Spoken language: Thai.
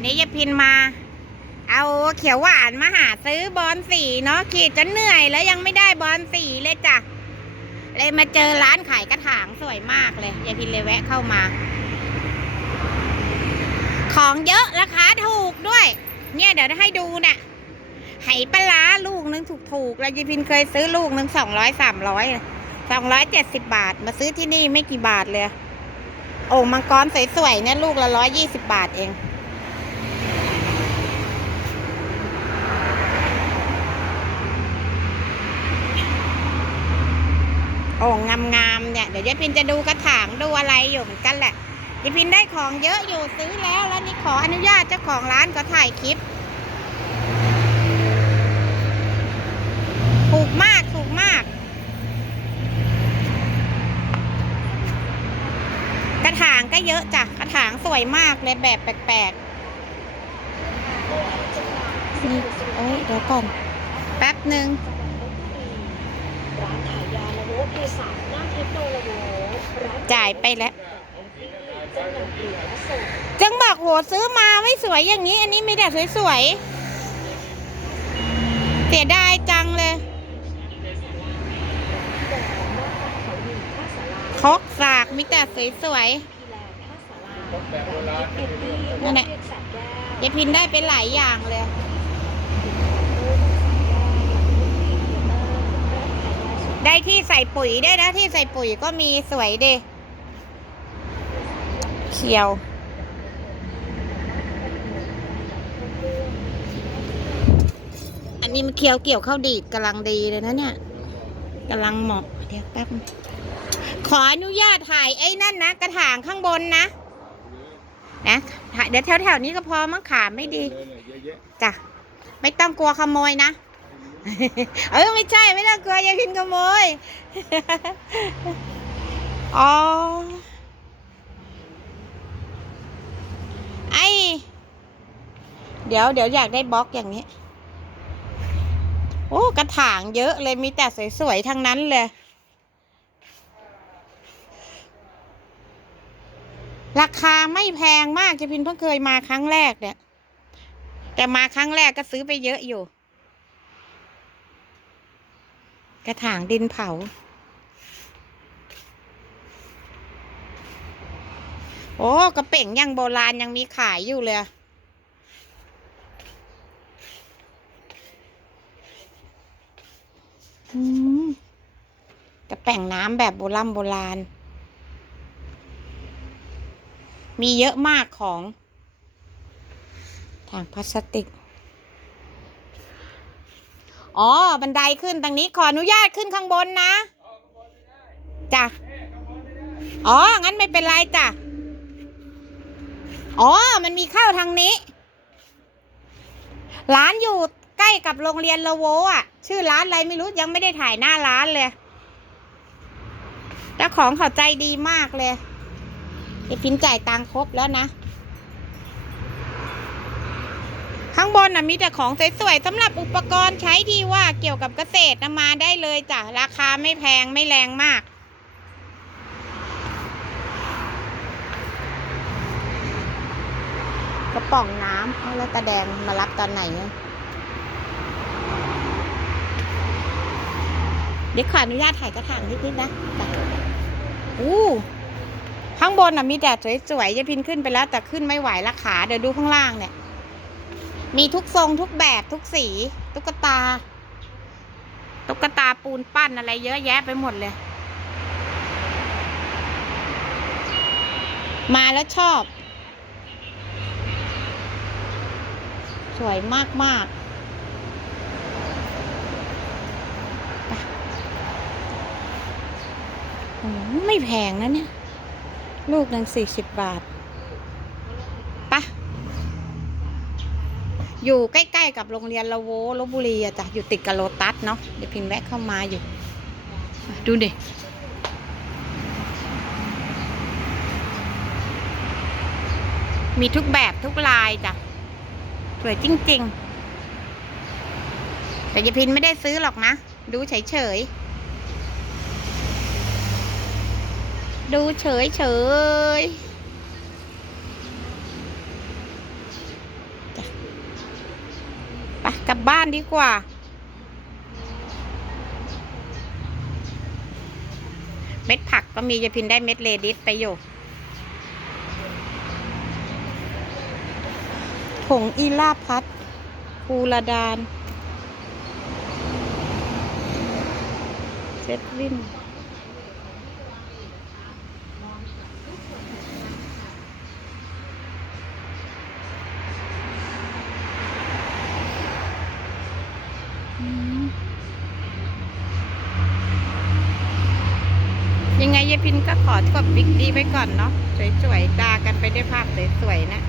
วันนี้ยายพินมา เอาเขียวหวานมาหาซื้อบอลสีเนาะขีดจนเหนื่อยแล้วยังไม่ได้บอลสีเลยจ้ะเลยมาเจอร้านขายกระถางสวยมากเลยยายพินเลยแวะเข้ามา ของเยอะราคาถูกด้วย เนี่ยเดี๋ยวให้ดูเนี่ยไหปลาร้าลูกนึงถูกๆแล้วยายพินเคยซื้อลูกนึงสองร้อยสามร้อยสองร้อยเจ็ดสิบบาท มาซื้อที่นี่ไม่กี่บาทเลยโอ่งมังกรสวยๆเนี่ยลูกละร้อยยี่สิบบาทเอง โอ่งงามๆเนี่ยเดี๋ยวยายพินจะดูกระถางดูอะไรอยู่เหมือนกันแหละยายพินได้ของเยอะอยู่ซื้อแล้วแล้วนี่ขออนุญาตเจ้าของร้านก็ถ่ายคลิปถูกมากถูกมาก กระถางก็เยอะจ้ะกระถางสวยมากเลยแบบแปลกๆนี่เอ้ยเดี๋ยวก่อนแป๊บหนึ่ง ยาละโวเภสัชหน้าเทคโนโลยีร้านจ่ายไปแล้ว จำหน่ายเกลือและส่งจังบอกโหซื้อมาไม่สวยอย่างนี้ อันนี้มีแต่สวยๆ เสียดายจังเลย แด่หน้าตาเขาดินท่าสาราคกสากมีแต่สวยพีแลนด์ท่าสาราร้านคิดบิวตี้นั่นแหละเรียนสัตว์แก้ว ๆยายพินได้เป็นหลายอย่างเลย โอ้ต้องสัญญาหลังลูกปีเทเตอร์ร้านขายยาสุดได้ที่ใส่ปุ๋ยด้วยนะที่ใส่ปุ๋ยก็มีสวยเดเขียว อันนี้มันเคียวเกี่ยวข้าวดีดกำลังดีเลยนะเนี่ยกำลังเหมาะเดี๋ยวแป๊บนึงขออนุญาตถ่ายไอ้นั่นนะกระถางข้างบนนะนะถ่ายเดี๋ยวแถวๆนี้ก็พอมั้งขาไม่ดีจ้ะไม่ต้องกลัวขโมยนะ เออไม่ใช่ไม่ต้องกลัวอย่าพินขโมย อ๋อ ไอ เดี๋ยวเดี๋ยวอยากได้บล็อกอย่างนี้ โอ้กระถางเยอะเลยมีแต่สวยๆทั้งนั้นเลย ราคาไม่แพงมากจะพินเพิ่งเคยมาครั้งแรกเนี่ย แต่มาครั้งแรกก็ซื้อไปเยอะอยู่ กระถางดินเผา โอ้กระเป่งยังโบราณยังมีขายอยู่เลย กระแป่งน้ำแบบโบราณโบราณ มีเยอะมากของถังพลาสติก อ๋อ บันไดขึ้นทางนี้ขออนุญาตขึ้นข้างบนนะจ้ะอ๋อ งั้นไม่เป็นไรจ้ะ อ๋อ มันมีเข้าทางนี้ ร้านอยู่ใกล้กับโรงเรียนละโวอะ ชื่อร้านอะไรไม่รู้ยังไม่ได้ถ่ายหน้าร้านเลยเจ้าของเขาใจดีมากเลยไอ้พินจ่ายตังค์ครบแล้วนะ ข้างบนน่ะมีแต่ของสวยๆสำหรับอุปกรณ์ใช้ที่ว่าเกี่ยวกับเกษตรนะมาได้เลยจ้ะ ราคาไม่แพงไม่แรงมาก กระป๋องน้ำแล้วตาแดงมารับตอนไหนเนี่ยเดี๋ยวขออนุญาตถ่ายกระถางนิดๆนะอู้ข้างบนน่ะมีแต่สวยๆจะพินขึ้นไปแล้วแต่ขึ้นไม่ไหวละขาเดี๋ยวดูข้างล่างเนี่ย มีทุกทรงทุกแบบทุกสี ตุ๊กตา ตุ๊กตาปูนปั้นอะไรเยอะแยะไปหมดเลย มาแล้วชอบ สวยมากมากไปโอ้ไม่แพงนะเนี่ย ลูกหนึ่งสี่สิบบาทไปะ อยู่ใกล้ๆกับโรงเรียนละโวลบบุรีอะจ้ะอยู่ติดกับโลตัสเนาะเดี๋ยวพิมพ์แวะเข้ามาอยู่ ดูดิมีทุกแบบทุกลายจ้ะสวยจริง ๆ แต่ยาพินไม่ได้ซื้อหรอกนะ ดูเฉยๆ ดูเฉยๆ ปกลับบ้านดีกว่า เม็ดผักก็มีจะพินได้เม็ดเลดิสไปอยู่ผงอีลาพัดภูระดานเซตวิน ยังไงยายพินก็ขอจบบิ๊กดีไปก่อนเนาะสวยๆตากันไปได้ภาพสวยๆนะ